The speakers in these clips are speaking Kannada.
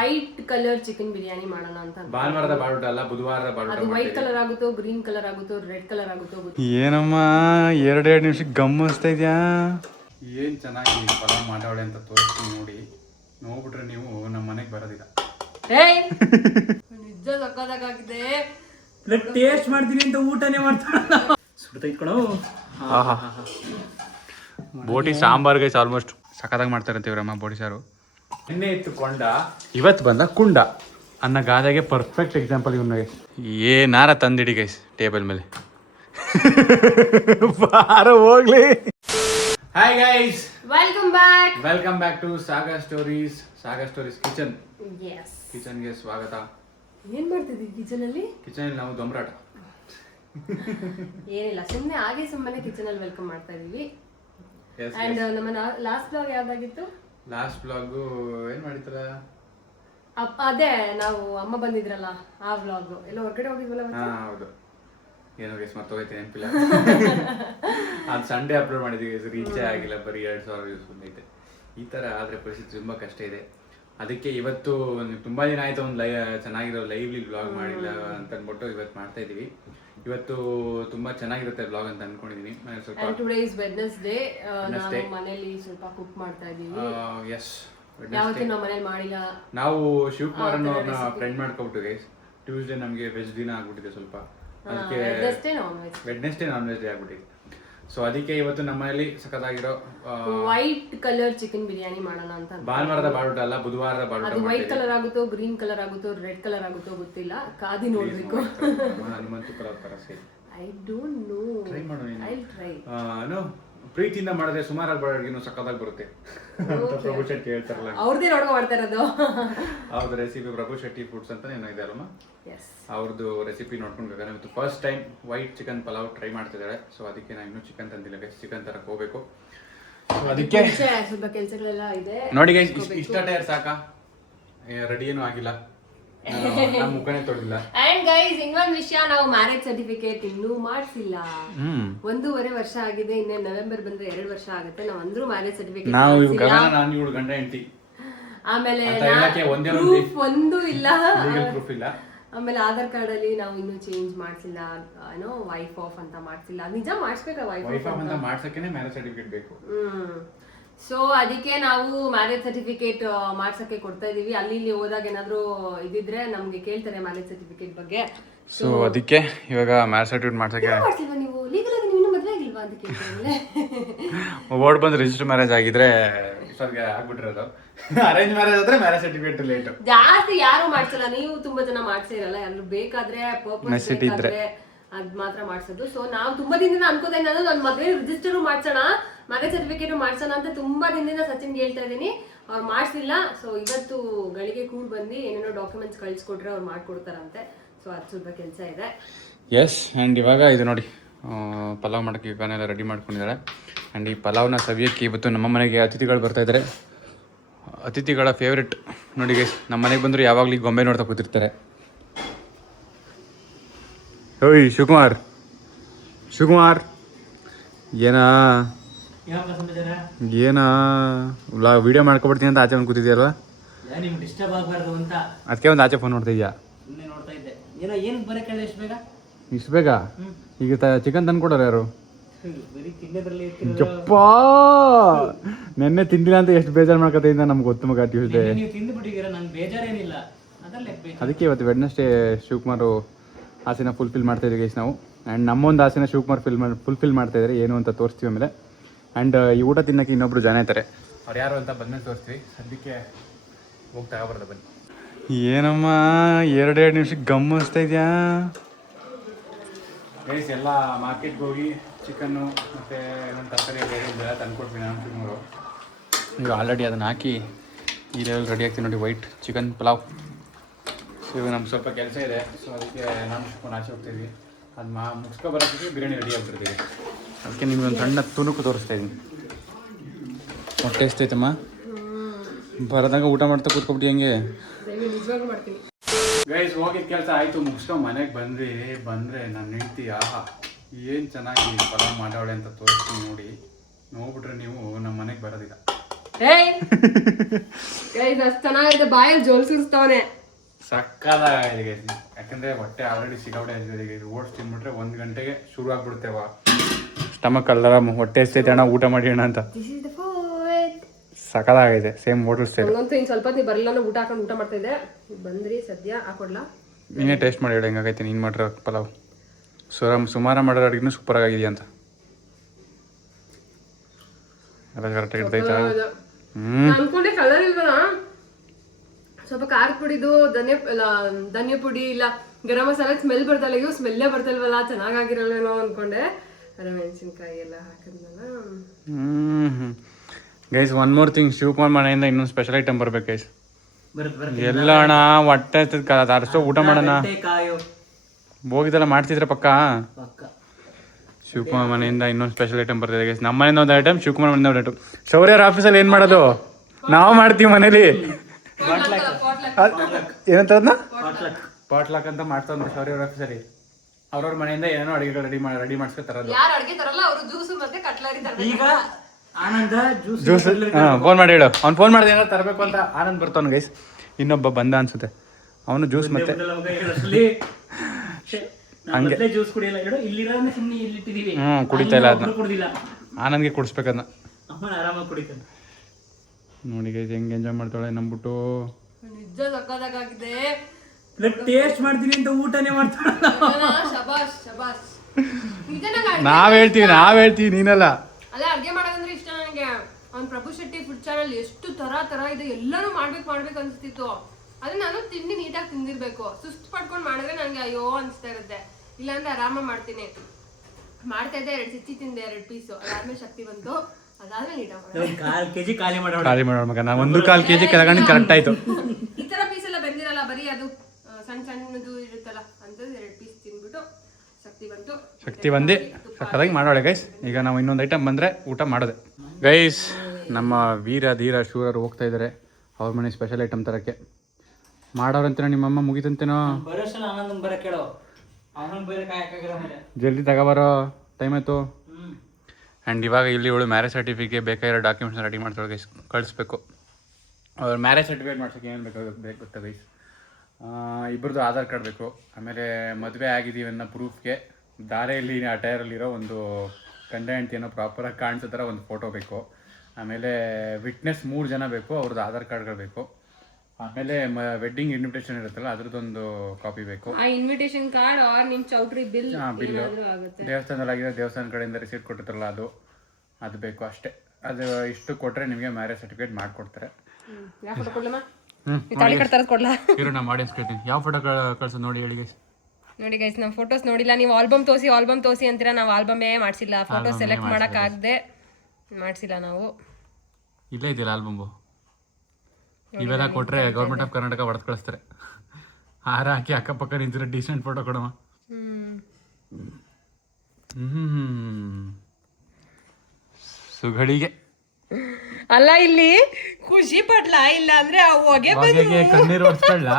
ವೈಟ್ ಕಲರ್ ಚಿಕನ್ ಬಿರಿಯಾನಿ ಮಾಡೋಣ ಅಂತ. ಭಾನುವಾರದ ಬಾಡುಟ ಅಲ್ಲ, ಬುಧವಾರದ ಬಾಡುಟ. ಅದು ವೈಟ್ ಕಲರ್ ಆಗುತ್ತೋ, ಗ್ರೀನ್ ಕಲರ್ ಆಗುತ್ತೋ, ರೆಡ್ ಕಲರ್ ಆಗುತ್ತೋ ಏನಮ್ಮ 2 ನಿಮಿಷಕ್ಕೆ ಗಮ್ಮಸ್ತಾ ಇದೆಯಾ? ಏನು ಚೆನ್ನಾಗಿ ಪಲಾವ್ ಮಾಡವಳೆ ಅಂತ ತೋರಿಸ್ತೀನಿ ನೋಡಿ. ನೋಡ್ಬಿಟ್ರೆ ನೀವು ನಮ್ಮ ಮನೆಗೆ ಬರೋದಿಲ್ಲ. ನಿಜ ಸಕ್ಕತ್ತಾಗಿದೆ. ಟೇಸ್ಟ್ ಮಾಡ್ತೀನಿ ಅಂತ ಊಟನೇ ಮಾಡ್ತಾಳ. ಸುಡ್ತಾ ಇಟ್ಕೊಳೋ. ಬೋಟಿ ಸಾಂಬಾರ್ಗೆ ಆಲ್ಮೋಸ್ಟ್ ಸಖತ್ತಾಗಿ ಮಾಡ್ತಾರಂತೆ ಇವರಮ್ಮ ಬೋಟಿ ಸಾರು. ನಿನ್ನೆ ಇತ್ತು ಕೊಂಡ, ಇವತ್ತು ಬಂದ ಕುಂಡ ಅನ್ನ ಗಾದೆಗೆ ಪರ್ಫೆಕ್ಟ್ ಎಕ್ಸಾಂಪಲ್ ಇವನಿಗೆ. ಏನಾರ ತಂದಿಡಿ ಗೈಸ್ ಟೇಬಲ್ ಮೇಲೆ. ಬಾರ ಹೋಗ್ಲಿ. Hi guys, welcome back to Saga Stories Kitchen. Yes, ಕಿಚನ್ಗೆ ಸ್ವಾಗತ. ಏನ್ ಮಾಡ್ತಿದ್ದೀವಿ ಕಿಚನ್ ಅಲ್ಲಿ? ಕಿಚನ್ ನಾವು ದೊಂಬರಾಟ ಏನಿಲ್ಲ, ಸುಮ್ಮನೆ ಕಿಚನ್ ಅಲ್ಲಿ ವೆಲ್ಕಮ್ ಮಾಡ್ತಾ ಇದೀವಿ. ಅಂಡ್ ನಮ್ಮ ಲಾಸ್ಟ್ ಬ್ಲಾಗ್ ಯಾವ್ದಾಗಿತ್ತು? ಲಾಸ್ಟ್ ಬ್ಲಾಗ್ ಏನ್ ಮಾಡಿತ್ತಲ್ಲ, ಅದೇ ನಾವು ಅಮ್ಮ ಬಂದಿದ್ರಲ್ಲ ಆ ಬ್ಲಾಗ್. ಎಲ್ಲ ಹೊರಗಡೆ ಹೋಗಿದ್ವಲ್ಲ. ಹೌದು, ಏನೋ ಗೈಸ್ ಮರ್ತೋಗೈತೆ, ನೆನಪಿಲ್ಲ. ಅದು ಸಂಡೇ ಅಪ್ಲೋಡ್ ಮಾಡಿದ್ವಿ, ರೀಚೇ ಆಗಿಲ್ಲ, ಬರೀ 2000 ವ್ಯೂಸ್ ಬಂದೈತೆ. ಈ ತರ ಆದ್ರೆ ಪರಿಸ್ಥಿತಿ ತುಂಬಾ ಕಷ್ಟ ಇದೆ. ಅದಕ್ಕೆ ಇವತ್ತು ತುಂಬಾ ದಿನ ಆಯ್ತು ಒಂದು ಚೆನ್ನಾಗಿರೋ ಲೈವ್ಲಿ ಬ್ಲಾಗ್ ಮಾಡಿಲ್ಲ ಅಂತ ಅನ್ಬಿಟ್ಟು ಇವತ್ತು ಮಾಡ್ತಾ ಇದೀವಿ. ಇವತ್ತು ತುಂಬಾ ಚೆನ್ನಾಗಿರುತ್ತೆ ಬ್ಲಾಗ್ ಅಂತ ಅನ್ಕೊಂಡಿದೀನಿ. ಸ್ವಲ್ಪ ಟುಡೇ ಇಸ್ ವೆಡ್ನೆಸ್ಡೇ. ನಾವು ಮನೆಯಲ್ಲಿ ಸ್ವಲ್ಪ ಕುಕ್ ಮಾಡ್ತಾ ಇದೀವಿ. ಎಸ್, ಯಾವತ್ತೂ ನಾವು ಮನೇಲಿ ಮಾಡಿಲ್ಲ. ನಾವು ಶಿವಕುಮಾರ್ ಅನ್ನೋರ್ನ ಫ್ರೆಂಡ್ ಮಾಡ್ಕೊಬಿಟ್ಟು ಗೈಸ್, ಟ್ಯೂಸ್ಡೇ ನಮಗೆ ವೆಜ್ ದಿನ ಆಗ್ಬಿಟ್ಟಿದೆ ಸ್ವಲ್ಪ. ಅದಕ್ಕೆ ವೆಡ್ನೆಸ್ಡೇ ನಾನ್ ವೆಜ್ ಡೇ ಆಗ್ಬಿಟ್ಟಿದೆ. ಸೊ ಅದಕ್ಕೆ ಇವತ್ತು ನಮ್ಮ ಮನೇಲಿ ಸಖತ್ತಾಗಿರೋ ವೈಟ್ ಕಲರ್ ಚಿಕನ್ ಬಿರಿಯಾನಿ ಮಾಡೋಣ ಅಂತ. ಭಾನುವಾರದ ಬಾಡುಟ ಅಲ್ಲ, ಬುಧವಾರದ ಬಾಡುಟ. ಅದು ವೈಟ್ ಕಲರ್ ಆಗುತ್ತೋ, ಗ್ರೀನ್ ಕಲರ್ ಆಗುತ್ತೋ, ರೆಡ್ ಕಲರ್ ಆಗುತ್ತೋ ಗೊತ್ತಿಲ್ಲ, ಕಾದಿ ನೋಡ್ಬೇಕು. ನಿಮ್ಮಂತೂ ಪರ ಸೇರಿ ಐ ಡೋಂಟ್ ನೋ. ಟ್ರೈ ಮಾಡು ನೀನು. I try. ಪ್ರೀತಿಯಿಂದ ಮಾಡಿದ್ರೆ ಸುಮಾರಾಗಿ ಬರೋರ್ಗಿನ್ನು ಸಖತ್ತಾಗಿ ಬರುತ್ತೆ ಅಂತ ಪ್ರಭು ಶೆಟ್ಟಿ ಹೇಳ್ತಾರಲ್ಲ, ಅವ್ರದೇ ನೋಡ್ಕೊ ಮಾಡ್ತಾ ಇರೋದು. ಅವ್ರದ್ದು ರೆಸಿಪಿ ಪ್ರಭು ಶೆಟ್ಟಿ ಫುಡ್ಸ್ ಅಂತ ಏನೋ ಇದೆ ಅಲ್ಲಮ್ಮ, ಎಸ್, ಅವ್ರದ್ದು ರೆಸಿಪಿ ನೋಡ್ಕೊಂಡು ಬೇಕಾದ್ರೆ ಇವತ್ತು first time white chicken pulao try ಮಾಡ್ತಿದ್ದಾಳೆ. ಸೊ ಅದಕ್ಕೆ ನಾನು ಇನ್ನೂ ಚಿಕನ್ ತಂದಿಲ್ಲ ಗೈಸ್, ಚಿಕನ್ ತರಕ್ಕೆ ಹೋಗ್ಬೇಕು. ಸೊ ಅದಕ್ಕೆ ಸ್ವಲ್ಪ ಕೆಲಸಗಳೆಲ್ಲ ಇದೆ ನೋಡಿ ಗೈಸ್. ಇಷ್ಟ ಟೈರ್ ಸಾಕಾ, ರೆಡಿ ಏನೂ ಆಗಿಲ್ಲ, ನಮ್ಮ ಮುಖನೇ ತೊಳಿಲ್ಲ. ಅಂಡ್ ಗೈಸ್, ಇನ್ನೊಂದು ವಿಷಯ, ನಾವು ಮ್ಯಾರೇಜ್ ಸರ್ಟಿಫಿಕೇಟ್ ಇನ್ನೂ ಮಾಡಿಸಿಲ್ಲ. 1.5 ವರ್ಷ ಆಗಿದೆ, ಇನ್ನೇ ನವೆಂಬರ್ ಬಂದ್ರೆ 2 ವರ್ಷ ಆಗುತ್ತೆ. ನಾವು ಅಂದ್ರೂ ಮ್ಯಾರೇಜ್ ಸರ್ಟಿಫಿಕೇಟ್ ನಾನು ಇವಳು ಗಂಡ ಹೆಂಡತಿ, ಆಮೇಲೆ ಒಂದು ಇಲ್ಲ, ಪ್ರೂಫ್ ಇಲ್ಲ. ಆಮೇಲೆ ಆಧಾರ್ ಕಾರ್ಡ್ ಅಲ್ಲಿ ನಾವು ಇನ್ನೂ ಚೇಂಜ್ ಮಾಡ್ಸಿಲ್ಲ, ಏನೋ ವೈಫ್ ಆಫ್ ಅಂತ ಮಾಡ್ಸಿಲ್ಲ. ನಿಜ ಮಾಡಿಸ್ಬೇಕಾ ವೈಫ್ ಆಫ್ ಅಂತ ಮಾಡ್ಸಕ್ಕೆ ಮ್ಯಾರೇಜ್ ಸರ್ಟಿಫಿಕೇಟ್ ಬೇಕು. ಸೊ ಅದಕ್ಕೆ ನಾವು ಮ್ಯಾರೇಜ್ ಸರ್ಟಿಫಿಕೇಟ್ ಮಾಡ್ಸಕ್ಕೆ ಕೊಡ್ತಾ ಇದೀವಿ. ಅಲ್ಲಿ ಇಲ್ಲಿ ಹೋದಾಗ ಏನಾದ್ರು ಇದಿದ್ರೆ ನಮ್ಗೆ ಕೇಳ್ತಾರೆ ಮ್ಯಾರೇಜ್ ಸರ್ಟಿಫಿಕೇಟ್ ಬಗ್ಗೆ. ಸೊ ಅದಕ್ಕೆ ಇವಾಗ ಮ್ಯಾರೇಜ್ ಸರ್ಟಿಫಿಕೇಟ್ ಮಾಡ್ಸಕ್ಕೆ ಮಾಡ್ಸಿಲ್ವಾ ನೀವು? ಲೀಗಲ್ ಆಗಿ ನೀವು ಮದುವೆ ಆಗಿಲ್ವಾ ಅಂತ ಕೇಳ್ತಾರೆ. ಓಡ್ ಬಂದು ರಿಜಿಸ್ಟರ್ ಮ್ಯಾರೇಜ್ ಆಗಿದ್ರೆ ಆಗ್ಬಿಟ್ಟಿರೋದು. ಅರೇಂಜ್ ಮ್ಯಾರೇಜ್ ಆದ್ರೆ ಮ್ಯಾರೇಜ್ ಸರ್ಟಿಫಿಕೇಟ್ ಲೇಟ್. ಜಾಸ್ತಿ ಯಾರು ಮಾಡ್ಸಲ್ಲ, ನೀವು ತುಂಬಾ ಜನ ಮಾಡ್ಸಿರಲ್ಲ. ಯಾರು ಬೇಕಾದ್ರೆ ಪರ್ಪಸ್ ಬೇಕಾದ್ರೆ ಅದ್ ಮಾತ್ರ ಮಾಡ್ಸೋದು. ಸೊ ನಾವು ತುಂಬಾ ದಿನದಿಂದ ಅನ್ಕೋತಾ ಇದ್ದೀನಿ, ನಾನು ಮದುವೆ ರಿಜಿಸ್ಟರ್ ಮಾಡ್ಸೋಣ, ಮ್ಯಾರೇಜ್ ಸರ್ಟಿಫಿಕೇಟ್ ಮಾಡ್ಸೋಣ ಅಂತ ತುಂಬಾ ದಿನದಿಂದ ಸಚಿನ್ ಹೇಳ್ತಾ ಇದೀನಿ. ಅವ್ರು ಮಾಡ್ಸಿಲ್ಲ. ಸೊ ಇವತ್ತು ಗಳಿಗೆ ಕೂಡ ಬಂದು ಏನೇನೋ ಡಾಕ್ಯುಮೆಂಟ್ಸ್ ಕಳ್ಸಿಕೊಟ್ರೆ ಅವ್ರು ಮಾಡ್ಕೊಡ್ತಾರಂತೆ. ಸೊ ಅದು ಸ್ವಲ್ಪ ಕೆಲಸ ಇದೆ. ಎಸ್. ಆ್ಯಂಡ್ ಇವಾಗ ಇದು ನೋಡಿ, ಪಲಾವ್ ಮಾಡೋಕ್ಕೆ ಇವನ್ನೆಲ್ಲ ರೆಡಿ ಮಾಡ್ಕೊಂಡಿದ್ದಾಳೆ. ಆ್ಯಂಡ್ ಈ ಪಲಾವ್ನ ಸವಿಯೋಕ್ಕೆ ಇವತ್ತು ನಮ್ಮ ಮನೆಗೆ ಅತಿಥಿಗಳು ಬರ್ತಾ ಇದ್ದಾರೆ. ಅತಿಥಿಗಳ ಫೇವ್ರೆಟ್ ನೋಡಿ ಗೈಸ್, ನಮ್ಮ ಮನೆಗೆ ಬಂದರೂ ಯಾವಾಗಲೂ ಈ ಗೊಂಬೆ ನೋಡ್ತಾ ಕೂತಿರ್ತಾರೆ. ಓಯ್ ಶಿವಕುಮಾರ್ ಏನಾ ವಿಡಿಯೋ ಮಾಡ್ಕೊಬಿಡ್ತೀನಿ ಅಂತ ಆಚೆ ಒಂದು ಕೂತಿದ್ಯಲ್ವಾ, ಡಿಸ್ಟರ್ಬ್ ಆಗಬಾರ್ದು ಅಂತ ಅದಕ್ಕೆ ಒಂದು ಆಚೆ ಫೋನ್ ನೋಡ್ತಾ ಇದೆಯಾ? ನೋಡ್ತಾ ಇದ್ದೆ. ಏನೋ ಏನು ಬರೋಕೆ ಇಷ್ಟು ಬೇಗ ಈಗ ಚಿಕನ್ ತಂದು ಕೊಡೋರು ಯಾರು? ಯಪ್ಪ, ನೆನ್ನೆ ತಿಂದಿಲ್ಲ ಅಂತ ಎಷ್ಟು ಬೇಜಾರು ಮಾಡ್ಕೊತಿದ್ದ ನಮ್ಗೆ ಗೊತ್ತು ಮಗ. ಟ್ಯೂಸ್ಡೇ ಅದಕ್ಕೆ ಇವತ್ತು ವೆಡ್ನೆಸ್ಡೇ ಶಿವಕುಮಾರ್ ಆಸೆನ ಫುಲ್ಫಿಲ್ ಮಾಡ್ತಾ ಇದ್ದೀವಿ ಗೈಸ್ ನಾವು. ಆ್ಯಂಡ್ ನಮ್ಮೊಂದು ಆಸೆನ ಶಿವಕುಮಾರ್ ಫುಲ್ಫಿಲ್ ಮಾಡ್ತಾ ಇದ್ದಾರೆ, ಏನು ಅಂತ ತೋರಿಸ್ತೀವಿ ಆಮೇಲೆ. ಆ್ಯಂಡ್ ಈ ಊಟ ತಿನ್ನೋಕ್ಕೆ ಇನ್ನೊಬ್ರು ಜನ ಇರ್ತಾರೆ, ಅವ್ರು ಯಾರು ಅಂತ ಬಂದ್ಮೇಲೆ ತೋರಿಸ್ತೀವಿ. ಸದ್ಯಕ್ಕೆ ಹೋಗ್ತಾ ಬರೋದು ಬನ್ನಿ. ಏನಮ್ಮ 2 ನಿಮಿಷಕ್ಕೆ ಗಮ್ಮಸ್ತಾ ಇದೆಯಾ? ಗೈಸ್, ಎಲ್ಲ ಮಾರ್ಕೆಟ್ಗೆ ಹೋಗಿ ಚಿಕನ್ನು ಮತ್ತು ಇನ್ನೊಂದು ತರಕಾರಿ ಬೇರೆ ತಂದ್ಕೊಡ್ತೀನಿ ನಾನು ಶಿವಮೊಗ್ಗ. ಈಗ ಆಲ್ರೆಡಿ ಅದನ್ನು ಹಾಕಿ ಈ ಲೆವೆಲ್ ರೆಡಿ ಆಗ್ತೀನಿ ನೋಡಿ, ವೈಟ್ ಚಿಕನ್ ಪಲಾವ್. ಸೊ ಇವಾಗ ನಮ್ಗೆ ಸ್ವಲ್ಪ ಕೆಲಸ ಇದೆ. ಸೊ ಅದಕ್ಕೆ ನಾನು ಶಿವಕೊಂಡು ಆಚೆ ಹೋಗ್ತಿದ್ವಿ. ಅದು ಮುಗಿಸ್ಕೊ ಬರೋದಕ್ಕೆ ಬಿರಿಯಾನಿ ರೆಡಿ ಆಗ್ಬಿಡ್ತೀವಿ. ಅದಕ್ಕೆ ನಿಮ್ಗೆ ಒಂದು ಸಣ್ಣ ತುಣುಕು ತೋರಿಸ್ತಾ ಇದ್ದೀನಿ. ಹೊಟ್ಟೆ ಎಷ್ಟೈತಮ್ಮ? ಬರೋದಾಗ ಊಟ ಮಾಡ್ತಾ ಕೂತ್ಕೊಬಿಟ್ಟು ಹೆಂಗೆ? ಗೈಸ್, ಹೋಗಿದ್ದ ಕೆಲಸ ಆಯಿತು, ಮುಗಿಸ್ಕೊಂಡು ಮನೆಗೆ ಬಂದರೆ ನಾನು ಹೆಂಡ್ತಿ ಆಹಾ ಏನು ಚೆನ್ನಾಗಿ ಪಲಾವ್ ಮಾಡವಳೆ ಅಂತ ತೋರಿಸ್ತೀನಿ ನೋಡಿ. ನೋಡ್ಬಿಟ್ರೆ ನೀವು ನಮ್ಮ ಮನೆಗೆ ಬರೋದಿಲ್ಲ. ಅಷ್ಟು ಚೆನ್ನಾಗಿದೆ, ಬಾಯಲ್ಲಿ ಜೋಲ್ ಸುರಿಸ್ತವನೆ. ಸಕ್ಕದಾಗಿದೆ ಗೈಸ್. ಯಾಕಂದ್ರೆ ಹೊಟ್ಟೆ ಆಲ್ರೆಡಿ ಸಿಕ್ಕಾಪಟ್ಟೆ ಹಸಿದಿದೆ. ಓಟ್ಸ್ ತಿನ್ಬಿಟ್ರೆ 1 ಗಂಟೆಗೆ ಶುರು ಆಗ್ಬಿಡ್ತೇವ. ಸ್ಟಮಕ್ ಅಲ್ಲರ ಹೊಟ್ಟೆ ಎಷ್ಟೈತೆ ಅಣ್ಣ ಊಟ ಮಾಡಿ ಅಣ್ಣ ಅಂತ. ಸಕ್ಕದಾಗೈತೆ, ಸೇಮ್ ಹೋಟೆಲ್ ಸ್ಟೈಲ್. ನಂಗಂತೂ ಇನ್ನು ಸ್ವಲ್ಪ ನೀವು ಬರಲ್ಲ, ಊಟ ಹಾಕೊಂಡು ಊಟ ಮಾಡ್ತಾ ಇದ್ದೆ. ಬಂದ್ರಿ ಸದ್ಯ ಹಾಕೊಡ್ಲಾ? ನೀನೇ ಟೇಸ್ಟ್ ಮಾಡಿ ಹೇಳಿ ಹೆಂಗಾಗೈತೆ ನೀನು ಮಾಡಿರೋ ಪಲಾವ್. ಸುಮಾರ ಮಾಡೋರು ಅಡುಗೆನೂ ಸೂಪರ್ ಆಗಿದೆಯಾ ಅಂತ. ಎಲ್ಲ ಕರೆಕ್ಟಾಗಿ ಇರ್ತೈತಾ? ಅನ್ಕೊಂಡೆ ಕಲರ್ ಇಲ್ವಲ್ಲ, ಸ್ವಲ್ಪ ಖಾರದ ಪುಡಿದು ಧನ್ಯ ಪುಡಿ ಇಲ್ಲ ಗರಂ ಮಸಾಲ ಸ್ಮೆಲ್ ಬರ್ತಲ್ಲ, ಇವು ಸ್ಮೆಲ್ಲೇ ಬರ್ತಲ್ವಲ್ಲ, ಚೆನ್ನಾಗಿರಲ್ವೇನೋ ಅನ್ಕೊಂಡೆ. ಮೆಣಸಿನ್ಕಾಯಿ ಎಲ್ಲ ಹಾಕಿದ್ನಲ್ಲ. Guys one more thing, Shivakumar ಮನೆಯಿಂದ ಇನ್ನೊಂದು ಸ್ಪೆಷಲ್ ಐಟಮ್ ಬರ್ಬೇಕು ಗೈಸ್. ಎಲ್ಲ ಅಣ್ಣ ಹೊಟ್ಟೆ ಅರಸೋ ಊಟ ಮಾಡೋಣ ಹೋಗಿದ್ದೆಲ್ಲ ಮಾಡ್ತಿದ್ರೆ ಪಕ್ಕ. ಶಿವಕುಮಾರ್ ಮನೆಯಿಂದ ಇನ್ನೊಂದು ಸ್ಪೆಷಲ್ ಐಟಮ್ ಬರ್ತಿದೆ ಗೈಸ್. ನಮ್ಮ ಮನೆಯಿಂದ ಒಂದು ಐಟಮ್, ಶಿವಕುಮಾರ್ ಮನೆಯಿಂದ ಒಂದು ಐಟಮ್. ಶೌರ್ಯರ ಆಫೀಸಲ್ಲಿ ಏನು ಮಾಡೋದು ನಾವು ಮಾಡ್ತೀವಿ ಮನೇಲಿ. ಏನಂತ ಪಾಟ್ಲಾಕ್ ಅಂತ ಮಾಡ್ತಾ ನೋಡಿ ಶೌರ್ಯರ ಆಫೀಸಲ್ಲಿ. ಅವ್ರವ್ರ ಮನೆಯಿಂದ ಏನೋ ಅಡುಗೆಗಳು ರೆಡಿ ಮಾಡಿಸ್ಕೊತಾರದು. ಯಾರು ಅಡ್ಗೆ ತರಲ್ಲ ಅವರು ಜ್ಯೂಸು ಮತ್ತೆ ಕಟ್ಲರಿ ತರಬೇಕು. ಈಗ ಆನಂದ ಜ್ಯೂಸ್ ಫೋನ್ ಮಾಡಿ ಹೇಳು. ಅವ್ನು ಫೋನ್ ಮಾಡಿದೆ ಏನಾದ್ರು ತರಬೇಕು ಅಂತ. ಆನಂದ್ ಬರ್ತಾನೆ ಗೈಸ್, ಇನ್ನೊಬ್ಬ ಬಂದ ಅನ್ಸುತ್ತೆ. ಅವನು ಜ್ಯೂಸ್ ಮತ್ತೆ ಹಂಗೆ ಜ್ಯೂಸ್ ಕುಡಿಯಲ್ಲ ಇಲ್ಲಿರೋ ಸುಮ್ಮನೆ ಇಲ್ಲಿಟ್ಟಿದೀವಿ. ಕುಡಿತಾ ಇಲ್ಲ ಅದನ್ನ, ಕುಡಿದಿಲ್ಲ. ಆನಂದ್ಗೆ ಕುಡಿಸ್ಬೇಕದನ್ನ. ಅಮ್ಮನ ಆರಾಮಾಗಿ ಕುಡಿತಾನೆ ನೋಡಿ ಗೈಸ್ ಹೆಂಗೆ ಎಂಜಾಯ್ ಮಾಡ್ತಾಳೆ ನಂಬಿಟ್ಟು. ನಿಜ ಸಕ್ಕದಾಗಿದೆ. ಟೇಸ್ಟ್ ಮಾಡ್ತೀನಿ ಅಂತ ಊಟನೇ ಮಾಡ್ತಾಳೆ. ಶಬಾಷ್ ಶಬಾಷ್. ನಾವ್ ಹೇಳ್ತೀವಿ ನೀನಲ್ಲ. ಅದೇ ಅಡ್ಗೆ ಮಾಡೋದಂದ್ರೆ ಇಷ್ಟ ನನಗೆ. ಅವ್ನ್ ಪ್ರಭು ಶೆಟ್ಟಿ ಫುಡ್ ಚಾನಲ್ ಎಷ್ಟು ತರ ಇದೆ, ಎಲ್ಲಾನು ಮಾಡ್ಬೇಕು ಅನ್ಸ್ತಿತ್ತು. ಅದೇ ನಾನು ತಿಂಡಿ ನೀಟಾಗಿ ತಿಂದಿರ್ಬೇಕು. ಸುಸ್ತು ಪಡ್ಕೊಂಡು ಮಾಡಿದ್ರೆ ನಂಗೆ ಅಯ್ಯೋ ಅನ್ಸ್ತಾ ಇರುತ್ತೆ. ಇಲ್ಲಾಂದ್ರೆ ಆರಾಮ ಮಾಡ್ತೀನಿ. ಮಾಡ್ತಾ ಇದ್ದೆ 2 ಸಿಚ್ಚಿ ತಿಂದೆ, 2 ಪೀಸು. ಅದಾದ್ಮೇಲೆ ಶಕ್ತಿ ಬಂತು. ಅದಾದ್ಮೇಲೆ ನೀಟಾಗಿ 1/4 kg ಖಾಲಿ ಮಾಡೋಣ. ಮಗ ನಾ 1/4 kg ಕೆಳಗಡೆ ಕರೆಕ್ಟ್ ಆಯ್ತು. ಈ ತರ ಪೀಸ್ ಎಲ್ಲ ಬೆಂದಿರಲ್ಲ, ಬರೀ ಅದು ಸಣ್ಣದು ಇರುತ್ತಲ್ಲ ಅಂತದ್ದು 2 ಪೀಸ್ ತಿನ್ಬಿಟ್ಟು ಶಕ್ತಿ ಬಂದು ಸಕ್ಕದಾಗಿ ಮಾಡೋಳೆ ಗೈಸ್. ಈಗ ನಾವು ಇನ್ನೊಂದು ಐಟಮ್ ಬಂದರೆ ಊಟ ಮಾಡೋದೆ ಗೈಸ್. ನಮ್ಮ ವೀರ ಧೀರ ಶೂರರು ಹೋಗ್ತಾ ಇದ್ದಾರೆ ಅವ್ರ ಮನೆ ಸ್ಪೆಷಲ್ ಐಟಮ್ ತರಕ್ಕೆ. ಮಾಡೋರಂತೇನೋ ನಿಮ್ಮಮ್ಮ ಮುಗಿತಂತೇನೋ. ಜಲ್ದಿ ತಗೋಬರೋ ಟೈಮ್ ಆಯ್ತು. ಆ್ಯಂಡ್ ಇವಾಗ ಇಲ್ಲಿ ಇವಳು ಮ್ಯಾರೇಜ್ ಸರ್ಟಿಫಿಕೇಟ್ ಬೇಕಾಗಿರೋ ಡಾಕ್ಯುಮೆಂಟ್ಸ್ನ ರೆಡಿ ಮಾಡ್ತಾಳೆ ಗೈಸ್, ಕಳಿಸ್ಬೇಕು. ಅವ್ರ ಮ್ಯಾರೇಜ್ ಸರ್ಟಿಫಿಕೇಟ್ ಮಾಡ್ಸೋಕೆ ಏನು ಬೇಕು ಗೊತ್ತಾ ಗೈಸ್? ಇಬ್ಬರದು ಆಧಾರ್ ಕಾರ್ಡ್ ಬೇಕು. ಆಮೇಲೆ ಮದುವೆ ಆಗಿದ್ದೀವಿ ಅನ್ನೋ ಪ್ರೂಫ್ಗೆ ದಾರೆಯಲ್ಲಿ ಆ ಟೈರಲ್ಲಿರೋ ಒಂದು ಗಂಡ ಹೆಂಡತಿ ಏನೋ ಪ್ರಾಪರಾಗಿ ಕಾಣಿಸೋ ಥರ ಒಂದು ಫೋಟೋ ಬೇಕು. ಆಮೇಲೆ ವಿಟ್ನೆಸ್ 3 ಜನ ಬೇಕು, ಅವ್ರದ್ದು ಆಧಾರ್ ಕಾರ್ಡ್ಗಳು ಬೇಕು. ಆಮೇಲೆ ವೆಡ್ಡಿಂಗ್ ಇನ್ವಿಟೇಷನ್ ಇರುತ್ತಲ್ಲ ಅದ್ರದ್ದೊಂದು ಕಾಪಿ ಬೇಕು. ಆ ಇನ್ವಿಟೇಷನ್ ಕಾರ್ಡ್ ಆರ್ ನಿಮ್ಮ ಚೌಟ್ರಿ ಬಿಲ್ ಬಿಲ್ಲು ದೇವಸ್ಥಾನದಲ್ಲಿ ಆಗಿದೆ, ದೇವಸ್ಥಾನ ಕಡೆಯಿಂದ ರಿಸೀಟ್ ಕೊಟ್ಟಿರ್ತಾರಲ್ಲ ಅದು ಬೇಕು ಅಷ್ಟೇ. ಅದು ಇಷ್ಟು ಕೊಟ್ಟರೆ ನಿಮಗೆ ಮ್ಯಾರೇಜ್ ಸರ್ಟಿಫಿಕೇಟ್ ಮಾಡಿಕೊಡ್ತಾರೆ. ಇರು ನಮ್ಮ ಆಡಿಯನ್ಸ್ ಕೇಳ್ತೀನಿ, ಯಾವ ಫೋಟೋ ಕಳ್ಸೋದು ನೋಡಿ ಹೇಳಿ ಗೈಸ್. ನೋಡಿ ಗೈಸ್, ನಮ್ಮ ಫೋಟೋಸ್ ನೋಡಿಲ್ಲ ನೀವು. ಆಲ್ಬಮ್ ತೋರಿಸಿ ಅಂತೀರಾ, ನಾವು ಆಲ್ಬಮೇ ಮಾಡಿಸಿಲ್ಲ. ಫೋಟೋ ಸೆಲೆಕ್ಟ್ ಮಾಡೋಕ್ಕಾಗದೆ ಮಾಡಿಸಿಲ್ಲ ನಾವು. ಇಲ್ಲೇ ಇದೆಯಲ್ಲ ಆಲ್ಬಮು. ಇವೆಲ್ಲ ಕೊಟ್ಟರೆ ಗೌರ್ಮೆಂಟ್ ಆಫ್ ಕರ್ನಾಟಕ ಹೊಡೆದು ಕಳಿಸ್ತಾರೆ. ಹಾರ ಹಾಕಿ ಅಕ್ಕಪಕ್ಕ ನಿಂತಿರೋ ಡೀಸೆಂಟ್ ಫೋಟೋ ಕೊಡಮ್ಮ. ಸುಗಳಿಗೆ ಅಲ್ಲ ಇಲ್ಲಿ ಖುಷಿ ಪಡ್ಲ, ಇಲ್ಲ ಅಂದ್ರೆ ಹೊಗೆ ಕಣ್ಣೀರು ಒರೆಸ್ಕೊಳ್ಳ.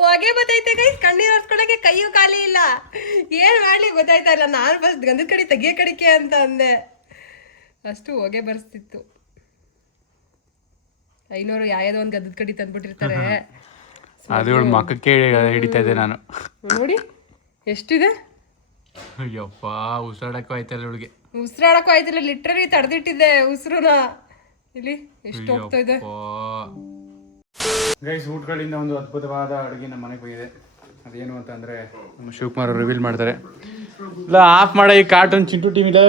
ಹೊಗೆ ಬತ್ತೈತೆ ಗೈಸ್, ಕಣ್ಣೀರು ಒರೆಸ್ಕೊಳ್ಳೋಕೆ ಕೈಯೂ ಖಾಲಿ ಇಲ್ಲ. ಏನ್ ಮಾಡ್ಲಿ ಗೊತ್ತಾಯ್ತಾ ಇಲ್ಲ. ನಾನು ಫಸ್ಟ್ ಗಂಧದ ಕಡೆ ತೆಗಿಯೋ ಕಡಿಕೆ ಅಂತ ಅಂದೆ, ಅಷ್ಟು ಹೊಗೆ ಬರ್ಸ್ತಿತ್ತು. 500 ಯಾವ್ದೋ ಒಂದು ಗಂಧದ ಕಡಿ ತಂದ್ಬಿಟ್ಟಿರ್ತಾರೆ. ಅದು ಮಕ್ಕಕ್ಕೆ ಹಿಡಿತಾ ಇದ್ದೆ ನಾನು. ನೋಡಿ ಎಷ್ಟಿದೆ. ಅಯ್ಯಪ್ಪ ಉಸಿರಾಡಕ್ಕೂ ಆಯ್ತಲ್ಲ ಇವಳಿಗೆ. ಉಸಿರಾಡಕ್ಕೂ ಆಯ್ತಿಲ್ಲ, ಲಿಟ್ರಲಿ ತಡೆದಿಟ್ಟಿದ್ದೆ ಉಸಿರುನ. ಇಲ್ಲಿ ಎಷ್ಟು ಹೋಗ್ತಾ ಇದೆ ಗೈಸ್. ಊಟಗಳಿಂದ ಒಂದು ಅದ್ಭುತವಾದ ಅಡುಗೆ ನಮ್ಮ ಮನೆಗೆ ಬಂದಿದೆ. ಅದೇನು ಅಂತ ಅಂದರೆ ನಮ್ಮ ಶಿವಕುಮಾರ್ ಅವರು ರಿವೀಲ್ ಮಾಡ್ತಾರೆ. ಇಲ್ಲ ಆಫ್ ಮಾಡೋ ಈ ಕಾರ್ಟೂನ್ ಚಿಂಟು ಟಿವಿ ಇಲ್ಲ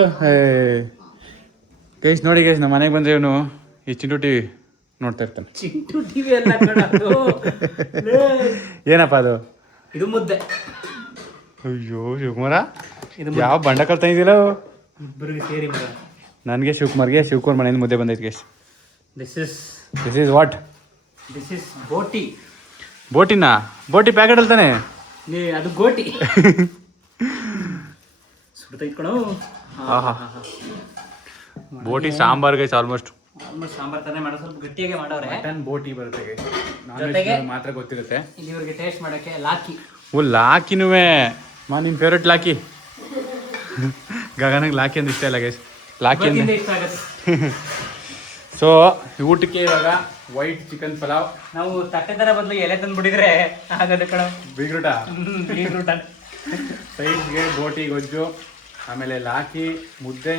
ಗೈಸ್. ನೋಡಿ ಗೈಸ್, ನಮ್ಮ ಮನೆಗೆ ಬಂದರೆ ಇವನು ಈ ಚಿಂಟು ಟಿವಿ ನೋಡ್ತಾ ಇರ್ತಾನೆ. ಚಿಂಟು ಟಿವಿ ಅಲ್ಲ ಕಣದು. ಏನಪ್ಪ ಅದು? ಇದು ಮುದ್ದೆ. ಅಯ್ಯೋ ಶಿವಕುಮಾರ, ಯಾವ ಬಂಡ ಕಲ್ತಾ ಇದೆಯಲ್ಲ. ಇಬ್ಬರಿಗೆ ಸೇರಿ ನನಗೆ ಶಿವಕುಮಾರ್ ಮನೆಯಿಂದ ಮುದ್ದೆ ಬಂದೈತೆ guys. This is what? This is boti. ಬೋಟಿನ ಬೋಟಿ ಪ್ಯಾಕೆಟ್ ಅಲ್ತಾನೆ ಅದು ಗೋಟಿ. ಸುಡ್ತೈತ್ಕೊಳು. ಬೋಟಿ ಸಾಂಬಾರ್ ಗೈಸ್. ಆಲ್ಮೋಸ್ಟ್ ಸಾಂಬಾರ್ ತಾನೇ ಮಾಡೋ, ಸ್ವಲ್ಪ ಗಟ್ಟಿಯಾಗೆ ಮಾಡೋರೆ. ಮಟನ್ ಬೋಟಿ ಬರುತ್ತೆ ಗೈಸ್. ಜೊತೆಗೆ ಮಾತ್ರ ಗೊತ್ತಿರುತ್ತೆ. ಇಲ್ಲಿ ಇವ್ರಿಗೆ ಟೇಸ್ಟ್ ಮಾಡೋಕ್ಕೆ ಲಾಕಿ. ಲಾಕಿನುವೆ ನಿಮ್ಮ ಫೇವ್ರೆಟ್ ಲಾಕಿ. ಗಗನಿಗೆ ಲಾಕಿ ಅಂದ್ರೆ ಇಷ್ಟ ಇಲ್ಲ ಗೈಸ್. ಲಾಕಿ ಅಂದ್ರೆ ಇಷ್ಟ ಆಗುತ್ತೆ. ಸೊ ಊಟಕ್ಕೆ ಇವಾಗ ವೈಟ್ ಚಿಕನ್ ಪಲಾವ್. ನಾವು ತಟ್ಟೆ ತರ ಬದಲು ಎಲೆ ತಂದ್ಬಿಟ್ಟಿದ್ರೆ ಆಗದು ಕಣ. ಬೀಗ್ರೂಟ ಬೀಗ್ರೂಟ ಸೈಡ್ಗೆ ಬೋಟಿ ಗೊಜ್ಜು, ಆಮೇಲೆ ಲಾಕಿ ಮುದ್ದೆ.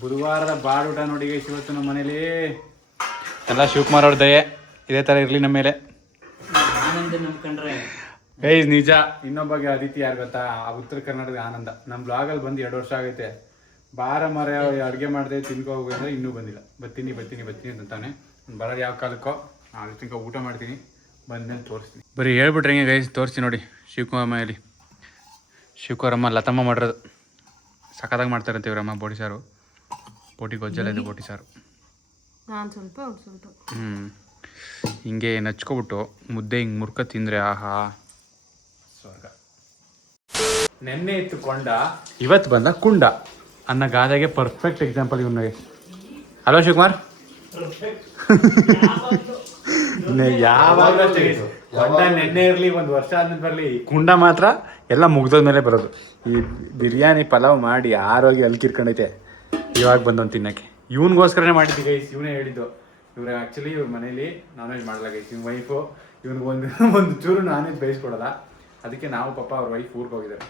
ಬುಧವಾರದ ಬಾಡೂಟ ನೋಡಿ ಗೈಸ್ ಇವತ್ತು ನಮ್ಮ ಮನೇಲಿ. ಎಲ್ಲ ಶಿವಕುಮಾರ್ ಅವ್ರ ದಯೆ ಇದೇ ಥರ ಇರಲಿ ನಮ್ಮ ಮೇಲೆ ಆನಂದ ನಂಬ್ಕೊಂಡ್ರೆ. ಗೈಸ್ ನಿಜ. ಇನ್ನೊಬ್ಬಗೆ ಅದಿತಿ ಯಾರು ಗೊತ್ತಾ, ಆ ಉತ್ತರ ಕರ್ನಾಟಕದ ಆನಂದ. ನಮ್ಮ ಬ್ಲಾಗಲ್ಲಿ ಬಂದು 2 ವರ್ಷ ಆಗೈತೆ. ಬಾರ ಮರ ಅಡುಗೆ ಮಾಡಿದೆ ತಿನ್ಕೊ ಹೋಗಿದ್ರೆ ಇನ್ನೂ ಬಂದಿಲ್ಲ. ಬರ್ತೀನಿ ಅಂತಾನೆ. ಬರೋದು ಯಾವ ಕಾಲಕ್ಕೋ ಅದು ತಿನ್ಕೊ ಊಟ ಮಾಡ್ತೀನಿ, ಬಂದ್ಮೇಲೆ ತೋರಿಸ್ತೀನಿ. ಬರೀ ಹೇಳ್ಬಿಟ್ರೆ ಹೆಂಗೆ ಗೈಸ್, ತೋರಿಸ್ತೀನಿ ನೋಡಿ. ಶಿವಕುಮಾರಲ್ಲಿ ಶಿವಕುಮಾರಮ್ಮ ಲತಮ್ಮ ಮಾಡಿರೋದು ಸಖತ್ತಾಗಿ ಮಾಡ್ತಾರಂತೆ ಇವರಮ್ಮ. ಬೋಟಿ ಸಾರು, ಬೋಟಿ ಗೊಜ್ಜೆಲ್ಲ ಇದೆ, ಬೋಟಿ ಸಾರು. ನಾನು ಸ್ವಲ್ಪ ಹಿಂಗೆ ನಚ್ಕೊಬಿಟ್ಟು ಮುದ್ದೆ ಹಿಂಗೆ ಮುರ್ಕ ತಿಂದರೆ ಆಹಾ ಸ್ವರ್ಗ. ನೆನ್ನೆ ಇತ್ತು ಕೊಂಡ, ಇವತ್ತು ಬಂದ ಕುಂಡ ಅನ್ನೋ ಗಾದೆಗೆ ಪರ್ಫೆಕ್ಟ್ ಎಕ್ಸಾಂಪಲ್ ಇವನಿಗೆ. ಹಲೋ ಶಿವಕುಮಾರ್. ಯಾವಾಗ ನೆನ್ನೆ ಇರಲಿ 1 ವರ್ಷ ಆದ್ಮೇಲೆ ಬರಲಿ, ಕುಂಡ ಮಾತ್ರ ಎಲ್ಲ ಮುಗ್ದೋದ್ಮೇಲೆ ಬರೋದು. ಈ ಬಿರಿಯಾನಿ ಪಲಾವ್ ಮಾಡಿ ಆರೋಗ್ಯ ಅಲ್ಕಿರ್ಕೊಂಡೈತೆ. ಇವಾಗ ಬಂದವನು ತಿನ್ನಕ್ಕೆ. ಇವನಿಗೋಸ್ಕರನೇ ಮಾಡಿದ್ವಿ ಗೈಸ್. ಇವನೇ ಹೇಳಿದ್ದು. ಇವ್ರು ಆ್ಯಕ್ಚುಲಿ ಇವ್ರ ಮನೇಲಿ ನಾನ್ ವೆಜ್ ಮಾಡಲ್ಲ ಗೈಸ್. ಇವ್ನ ವೈಫು ಇವ್ನಿಗೆ ಒಂದು ಚೂರು ನಾನ್ ವೆಜ್ ಬೇಯಿಸ್ಕೊಡಲ್ಲ. ಅದಕ್ಕೆ ನಾವು ಪಾಪ ಅವ್ರ ವೈಫ್ ಊರಿಗೆ ಹೋಗಿದ್ದಾರೆ.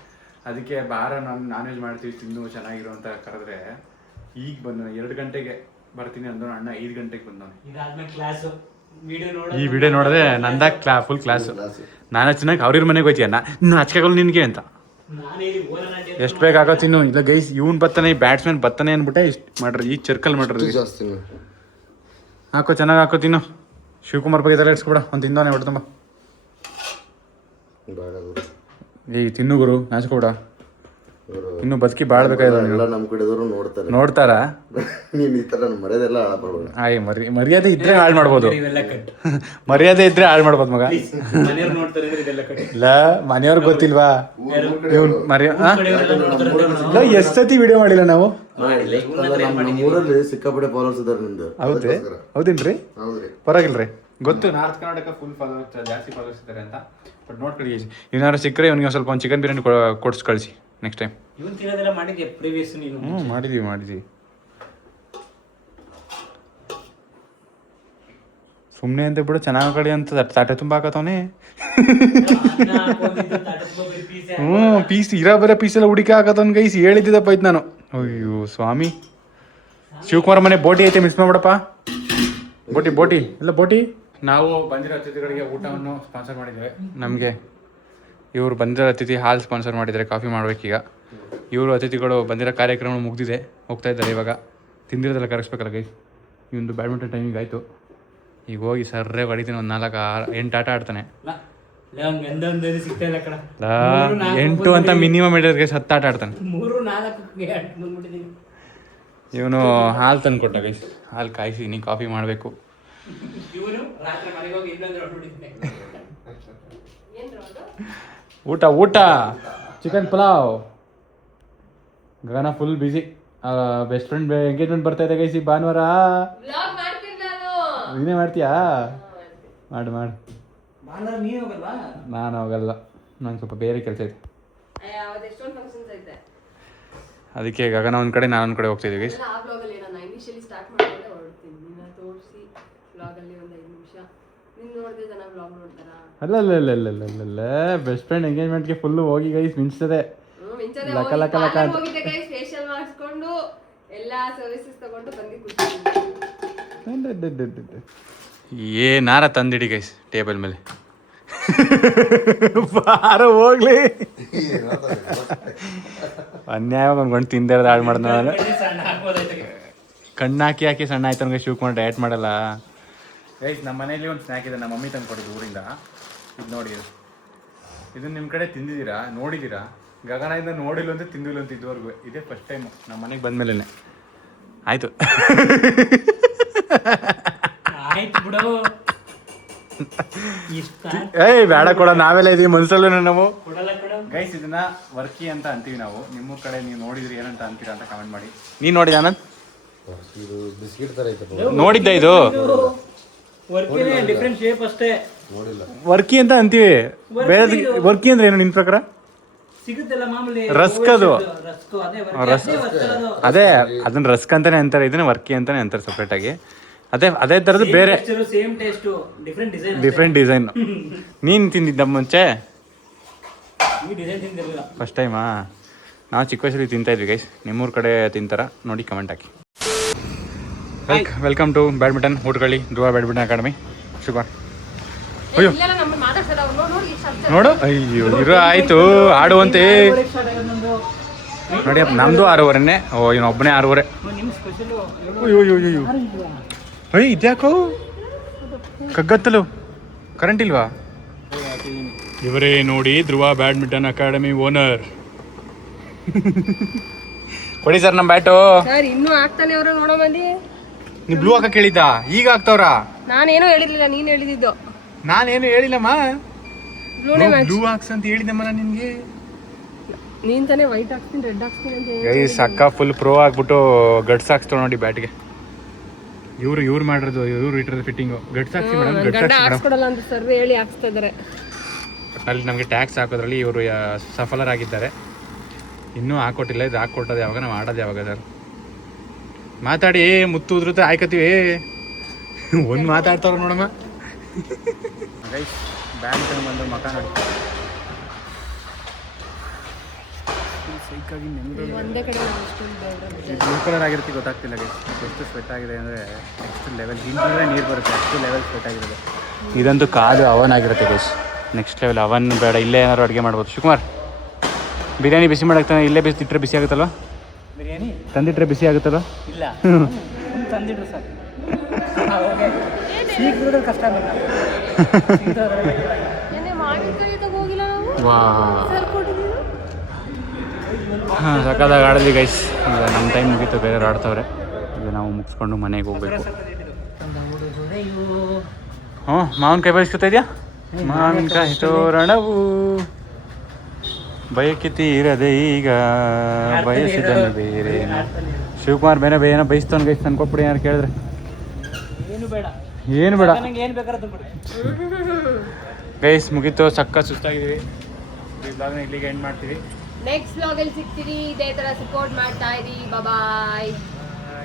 ಅದಕ್ಕೆ ಬಾರ ನಾನ್ ವೆಜ್ ಮಾಡ್ತೀವಿ ತಿಂದು ಚೆನ್ನಾಗಿರೋ ಅಂತ ಕರೆದ್ರೆ ಈಗ ಬಂದವನು. 2 ಗಂಟೆಗೆ ಬರ್ತೀನಿ ಅಂದವನು ಅಣ್ಣ 5 ಗಂಟೆಗೆ ಬಂದವನು. ಈ ವಿಡಿಯೋ ನೋಡಿದ್ರೆ ನಂದ ಫುಲ್ ಕ್ಲಾಸು. ನಾನು ಚೆನ್ನಾಗಿ ಅವ್ರ ಮನೆಗೆ ಹೋಯ್ತೀಯಣ್ಣ, ಇನ್ನು ಹಚ್ಕಾಗಲ್ಲ ನಿನಗೆ ಅಂತ. ಎಷ್ಟು ಬೇಗ ಆಗೋ ತಿನ್ನು. ಇಲ್ಲ ಗೈಸ್ ಇವ್ನು ಬತ್ತಾನೆ, ಈ ಬ್ಯಾಟ್ಸ್ಮನ್ ಬತ್ತಾನೆ ಅಂದ್ಬಿಟ್ಟೆ ಇಷ್ಟು ಮಾಡ್ರಿ. ಈ ಚರ್ಕಲ್ ಮಾಡ್ರಿ. ಹಾಕೋ ಚೆನ್ನಾಗಿ ಹಾಕೋ ತಿನ್ನು. ಶಿವಕುಮಾರ್ ಬಗ್ಗೆ ತಲೆ ಇಡ್ಸ್ಕೊಬೇಡ, ಒಂದು ತಿಂದವನೇ ಹೊಟ್ಟೆ ತುಂಬ. ಈಗ ತಿನ್ನು ಗುರು, ನಾಚ್ಕೊಬೇಡ. ಇನ್ನು ಬದುಕಿ ಬಾಳ್ಬೇಕಾಯ್ತು. ನಮ್ಮ ಕಡೆದವರು ನೋಡ್ತಾರ. ನೀನ್ ಈ ತರ ಮರ್ಯಾದೆಲ್ಲ ಹಾಳಾಗ್ಬಿಡು. ಮರ್ಯಾದೆ ಇದ್ರೆ ಹಾಳು ಮಾಡ್ಬೋದು. ಮರ್ಯಾದೆ ಇದ್ರೆ ಹಾಳು ಮಾಡ್ಬೋದು ಮಗ. ಇಲ್ಲ ಮನೆಯವ್ರಿಗೆ ಗೊತ್ತಿಲ್ವಾ? ಎಷ್ಟು ಸತಿ ವಿಡಿಯೋ ಮಾಡಿಲ್ಲ ನಾವು. ನಮ್ಮೂರಲ್ಲಿ ಸಿಕ್ಕಾಪಟ್ಟೆ ಫಾಲೋವರ್ಸ್ ಇದಾರೆ ನಿಂದು. ಹೌದೇನ್ರಿ? ಹೌದ್ರಿ, ಪರವಾಗಿಲ್ರಿ. ಗೊತ್ತು ನಾರ್ತ್ ಕರ್ನಾಟಕ ಫುಲ್ ಫಾಲೋವರ್ಸ್, ಜಾಸ್ತಿ ಫಾಲೋವರ್ಸ್ ಇದ್ದಾರೆ ಅಂತ. ಬಟ್ ನೋಡ್ಕೊಳ್ಳಿ, ಇವ್ನಾರು ಸಿಕ್ಕರೆ ಇವ್ನಿಗೆ ಸ್ವಲ್ಪ ಒಂದು ಚಿಕನ್ ಬಿರಿಯಾನಿ ಕೊಡ್ಸಿ ಕಳಿಸಿ ನೆಕ್ಸ್ಟ್ ಟೈಮ್. ಇವನ್ ತಿನ್ನೋದೆಲ್ಲ ಮಾಡಿದ್ಯಾ ಪ್ರೀವಿಯಸ್ ನೀನು? ಮಾಡಿದ್ವಿ. ಸುಮ್ಮನೆ ಅಂತ ಬಿಡು, ಚೆನ್ನಾಗಿ ಕಳಿ ಅಂತ ತಾಟೆ ತುಂಬ ಹಾಕತ್ತವನೇ. ಪೀಸ್ ಇರೋ ಬರೋ ಪೀಸೆಲ್ಲ ಹುಡುಕಿ ಹಾಕತ್ತವನ್ ಗೈಸ್. ಹೇಳಿದ್ದಪ್ಪ ಇತ್ತು ನಾನು. ಅಯ್ಯೋ ಸ್ವಾಮಿ. ಶಿವಕುಮಾರ್ ಮನೆ ಬೋಟಿ ಐತೆ, ಮಿಸ್ ಮಾಡ್ಬಿಡಪ್ಪ. ಬೋಟಿ ಎಲ್ಲ ಬೋಟಿ. ನಾವು ಬಂದಿರೋ ಅತಿಥಿಗಳಿಗೆ ಊಟವನ್ನು ಸ್ಪಾನ್ಸರ್ ಮಾಡಿದ್ದೇವೆ. ನಮಗೆ ಇವರು ಬಂದಿರೋ ಅತಿಥಿ ಹಾಲು ಸ್ಪಾನ್ಸರ್ ಮಾಡಿದ್ದಾರೆ. ಕಾಫಿ ಮಾಡ್ಬೇಕೀಗ. ಇವರು ಅತಿಥಿಗಳು ಬಂದಿರೋ ಕಾರ್ಯಕ್ರಮ ಮುಗ್ದಿದೆ, ಹೋಗ್ತಾ ಇದ್ದಾರೆ ಇವಾಗ. ತಿಂದಿರೋದೆಲ್ಲ ಕರೆಸ್ಬೇಕಲ್ಲ ಗೈಸ್. ಇವೊಂದು ಬ್ಯಾಡ್ಮಿಂಟನ್ ಟೈಮಿಂಗ್ ಆಯಿತು. ಈಗ ಹೋಗಿ ಸರ್ರೇ ಹೊಡಿತೀನಿ. ಒಂದು 4-8 ಆಟ ಆಡ್ತಾನೆ. 8 ಅಂತ ಮಿನಿಮಮ್ ಇಡೋರಿಗೆ 10 ಆಟ ಆಡ್ತಾನೆ. 3-4 ಇವನು ಹಾಲು ತಂದು ಕೊಟ್ಟ ಗೈಸ್. ಹಾಲು ಕಾಯಿಸಿದ್ದೀನಿ, ಕಾಫಿ ಮಾಡಬೇಕು. ಊಟ ಚಿಕನ್ ಪಲಾವ್. ಗಗನ ಫುಲ್ ಬಿಸಿ. ಬೆಸ್ಟ್ ಫ್ರೆಂಡ್ ಎಂಗೇಜ್ಮೆಂಟ್ ಬರ್ತಾ ಇದೆ ಗೈಸಿ ಭಾನುವಾರ. ನೀನೇ ಮಾಡ್ತೀಯಾ? ಮಾಡು. ನಾನು ಹೋಗಲ್ಲ, ನಂಗೆ ಸ್ವಲ್ಪ ಬೇರೆ ಕೆಲಸ ಐತೆ. ಅದಕ್ಕೆ ಗಗನ ಒಂದು ಕಡೆ, ನಾನು ಒಂದು ಕಡೆ ಹೋಗ್ತಿದ್ದೀವಿ ಗೈಸ್. ಅಲ್ಲ ಬೆಸ್ಟ್ ಫ್ರೆಂಡ್ ಎಂಗೇಜ್ಮೆಂಟ್ಗೆ ಫುಲ್ಲು ಹೋಗಿ ಗೈಸ್ ಮಿಂಚದೆ. ಲಕ ಏನಾರ ತಂದಿಡಿ ಗೈಸ್ ಟೇಬಲ್ ಮೇಲೆ. ಬಾರ ಹೋಗ್ಲಿ. ಅನ್ಯಾಯ ಒಂದು ತಿಂದ ಹಾಳು ಮಾಡ್ದ ನಾನು. ಕಣ್ಣು ಹಾಕಿ ಸಣ್ಣ ಆಯ್ತು ನನಗೆ. ಶಿವಕುಮಾರ್ ಡಯಟ್ ಮಾಡಲ್ಲ ಗೈಸ್. ನಮ್ಮ ಮನೇಲಿ ಒಂದು ಸ್ನ್ಯಾಕ್ ಇದೆ, ನಮ್ಮ ಮಮ್ಮಿ ತಂದು ಕೊಟ್ಟಿದ್ದು ಊರಿಂದ. ಇದು ನೋಡಿ, ಇದನ್ನ ನಿಮ್ಮ ಕಡೆ ತಿಂದಿದ್ದೀರಾ, ನೋಡಿದ್ದೀರಾ? ಗಗನದಿಂದ ನೋಡಿಲ್ಲ ಅಂತ ತಿಂದಿಲ್ಲ ಅಂತ ಇದುವರೆಗೂ. ಇದೇ ಫಸ್ಟ್ ಟೈಮ್ ನಮ್ಮ ಮನೆಗೆ ಬಂದಮೇಲೆ. ಆಯಿತು ಬಿಡು. ಏಯ್ ಬೇಡ ಕೊಡ, ನಾವೆಲ್ಲ ಇದೀವಿ ಮನ್ಸಲ್ಲೂ ನಾವು ಗೈಸ್. ಇದನ್ನ ವರ್ಕಿ ಅಂತ ಅಂತೀವಿ ನಾವು. ನಿಮ್ಮ ಕಡೆ ನೀವು ನೋಡಿದ್ರಿ ಏನಂತ ಅಂತೀರಾ ಅಂತ ಕಮೆಂಟ್ ಮಾಡಿ. ನೀನು ನೋಡಿದ ಆನಂದ್? ಬಿಸ್ಕಿಟ್ ತರ ಐತೆ. ನೋಡಿದ್ದ ಇದು ಡಿಫರೆಂಟ್ ಶೇಪ್ ಅಷ್ಟೇ. ನೋಡಿಲ್ಲ. ವರ್ಕಿ ಅಂತ ಅಂತೀವಿ. ಬೇರೆ ವರ್ಕಿ ಅಂದ್ರೆ ಏನು ನಿನ್ನ ಪ್ರಕಾರ? ಸಿಗುತ್ತಲ್ಲ ಮಾಮೂಲಿ ರಸ್ಕ್ ಅದು. ರಸ್ಕು ಅದೇ ಅದೇ ಅದನ್ನ ರಸ್ಕ್ ಅಂತಾನೆ ಅಂತಾರೆ, ಇದನ್ನ ವರ್ಕಿ ಅಂತಾನೆ ಅಂತಾರೆ ಸಪ್ರೇಟ್ ಆಗಿ. ಅದೇ ಥರದ್ದು ಬೇರೆ same taste different design. Different design. ನೀನು ತಿಂದಿದ್ದ ಮುಂಚೆ? ಈ ಡಿಸೈನ್ ತಿಂದಿರಲಿಲ್ಲ ಫಸ್ಟ್ ಟೈಮಾ? ನಾವು ಚಿಕ್ಕ ವಯಸ್ಸಲ್ಲಿ ತಿಂತಾ ಇದ್ವಿ ಗೈಸ್. ನಿಮ್ಮೂರ ಕಡೆ ತಿಂತಾರ ನೋಡಿ ಕಮೆಂಟ್ ಹಾಕಿ. Welcome to badminton Ootagalli Dhruva badminton academy. ಶುಭ ಅಯ್ಯೋ ಇಲ್ಲೆಲ್ಲ ನಮ್ಮ ಮಾತಾಡ್ತಾರೆ ಅವ್ರು. ನೋಡಿ ಎಷ್ಟು ಅರ್ಜೆಂಟ್. ನೋಡು, ಅಯ್ಯೋ ಇರೋ ಆಯ್ತು ಆಡುವಂತೆ ನೋಡಿ. ನಮ್ದು 6:30ನೇ. ಓ ಇವನೊಬ್ಬನೇ 6:30. ನಿಮ್ಮ ಸ್ಪೆಷಲ್ ಅಯ್ಯೋ ಅಯ್ಯ ಇದ್ಯಾಕೋ ಕಗ್ಗತ್ತಲು ಕರೆಂಟ್ ಇಲ್ವಾ? ಇವರೇ ನೋಡಿ ಧ್ರುವ ಬ್ಯಾಡ್ಮಿಂಟನ್ ಅಕಾಡೆಮಿ ಓನರ್. ಕೊಡಿ ಸರ್ ನಮ್ಮ ಬ್ಯಾಟು. ಸರ್ ಇನ್ನೂ ಆಗ್ತಾನೆ ಅವರು ನೋಡೋ ಮಂದಿ. ನೀ ಬ್ಲೂ ಹಾಕಕ್ಕೆ ಹೇಳಿದ್ದ, ಈಗ ಹಾಕ್ತವ್ರ? ನಾನೇನೋ ಹೇಳಿರ್ಲಿಲ್ಲ, ನೀನ್ ಹೇಳಿದ್ದು. ನಾನೇನು ಹೇಳಿಲ್ಲಮ್ಮ. ಬ್ಲೂನೇ ಮ್ಯಾಚ್. ಬ್ಲೂ ಹಾಕ್ಸ್ ಅಂತ ಹೇಳಿದಮ್ಮ ನಾನು ನಿನ್ಗೆ. ನೀನ್ ತಾನೇ ವೈಟ್ ಹಾಕ್ತೀನಿ ರೆಡ್ ಹಾಕ್ತೀನಿ ಅಂತ ಹೇಳಿ. ಗೈಸ್ ಅಕ್ಕ ಫುಲ್ ಪ್ರೋ ಆಗ್ಬಿಟ್ಟು ಗಡ್ಸ್ ಹಾಕ್ಸ್ತಾವ ನೋಡಿ ಬ್ಯಾಟ್ಗೆ. ಇವ್ರು ಮಾಡಿರೋದು, ಇವ್ರು ಇಟ್ಟಿರೋದು ಫಿಟ್ಟಿಂಗು. ಗಡ್ಸ್ ಹಾಕ್ಸಿ ಮೇಡಮ್, ಗಡ್ಸ್ ಗಂಡ ಹಾಕ್ಸಿ ಮೇಡಮ್. ಹಾಕ್ಸ್ಕೊಡಲ್ಲ ಅಂತ ಸರ್ ಹೇಳಿ ಹಾಕ್ಸ್ತಾ ಇದಾರೆ. ಅಲ್ಲಿ ನಮಗೆ ಟ್ಯಾಕ್ಸ್ ಹಾಕೋದ್ರಲ್ಲಿ ಇವರು ಸಫಲರಾಗಿದ್ದಾರೆ. ಇನ್ನೂ ಹಾಕೊಟ್ಟಿಲ್ಲ. ಇದು ಹಾಕ್ಕೊಟ್ಟೋದು ಯಾವಾಗ, ನಾವು ಆಡೋದು ಯಾವಾಗ ಸರ್? ಮಾತಾಡಿ ಮುತ್ತು ಉದ್ರುತ್ತೆ ಆಯ್ಕತೀವಿ. ಒಂದು ಮಾತಾಡ್ತಾರ ನೋಡಮ್ಮ. ಗೈಸ್ ಬ್ಯಾಡ್ಮಿಂಟನ್ ಬಂದು ಮಕ ನೋಡಿ. ಸೈಕಾಗಿ ಒಂದೇ ಕಡೆ ನಾವು ಇಷ್ಟೊಂದು ಬೇಡ. ಬ್ಲೂ ಕಲರ್ ಆಗಿರುತ್ತೆ ಗೊತ್ತಾಗ್ತಿಲ್ಲ ಗೈಸ್. ಎಷ್ಟು ಸ್ವೆಟ್ ಆಗಿದೆ ಅಂದರೆ ನೆಕ್ಸ್ಟ್ ಲೆವೆಲ್. ಹಿಂಗೆ ನೀರು ಬರುತ್ತೆ ಅಷ್ಟು ಲೆವೆಲ್ ಸ್ವೆಟ್ ಆಗಿರೋದು. ಇದಂತೂ ಕಾಲು ಅವನ್ ಆಗಿರುತ್ತೆ ಗೈಸ್. Next level. ಅವನ್ ಬೇಡ, ಇಲ್ಲೇ ಏನಾದ್ರು ಅಡುಗೆ ಮಾಡ್ಬೋದು. ಶಿವಕುಮಾರ್ ಬಿರಿಯಾನಿ ಬಿಸಿ ಮಾಡಾಕ್ತಾನೆ. ಇಲ್ಲೇ ಇಟ್ಟರೆ ಬಿಸಿ ಆಗುತ್ತಲ್ವ? ಬಿರಿಯಾನಿ ತಂದಿಟ್ರೆ ಬಿಸಿ ಆಗುತ್ತಲ್ವ? ಇಲ್ಲ ತಂದಿಡ್ರು ಸರ್. ಶೀಘ್ರದಲ್ಲಿ ಕಷ್ಟ ಏನೇ ಮಾವಿನಕಾಯಿ ತಗೋಗಿಲ್ಲ ನಾವು. ವಾ ಸರ್ ಕೊಟ್ಟಿದ್ದೀವಿ. ಹಾಂ ಸಕ್ಕದಾಗ ಆಡಿದ್ವಿ ಗೈಸ್. ಈಗ ನಮ್ಮ ಟೈಮ್ ಮುಗೀತು, ಬೇರೆಯವ್ರು ಆಡ್ತವ್ರೆ. ಈಗ ನಾವು ಮುಗಿಸ್ಕೊಂಡು ಮನೆಗೆ ಹೋಗ್ಬೇಕು. ಹ್ಞೂ ಮಾವಿನಕಾಯಿ ಬಯಸ್ಕೊತಾ ಇದೆಯಾ? ಮಾವಿನಕಾಯಿ ತೋರಣವು ಬಯಕೆ ತೀರದೆ ಈಗ ಬಯಸಿದನು ಬೇರೆ. ಶಿವಕುಮಾರ್ ಬೇರೆ ಏನೋ ಬಯಸ್ತವನು ಗೈಸ್. ನಾನು ಕೊಟ್ಬಿಡಿ ಯಾರು ಕೇಳಿದ್ರೆ. ಏನು ಬೇಡ, ಏನು ಬೇಡ ನಂಗೆ ಏನು ಬೇಕಾದ್ರೆ ತಂದ್ಬಿಡಿ ಗೈಸ್. ಮುಗೀತು, ಸಕ್ಕ ಸುಸ್ತಾಗಿದ್ದೀವಿ. ಈ ಬ್ಲಾಗ್ನ ಇಲ್ಲಿಗೆ ಎಂಡ್ ಮಾಡ್ತೀವಿ. ನೆಕ್ಸ್ಟ್ ವ್ಲಾಗಲ್ಲಿ ಸಿಗ್ತೀವಿ. ಇದೇ ತರ ಸಪೋರ್ಟ್ ಮಾಡ್ತಾ ಇರಿ. ಬಾಯ್.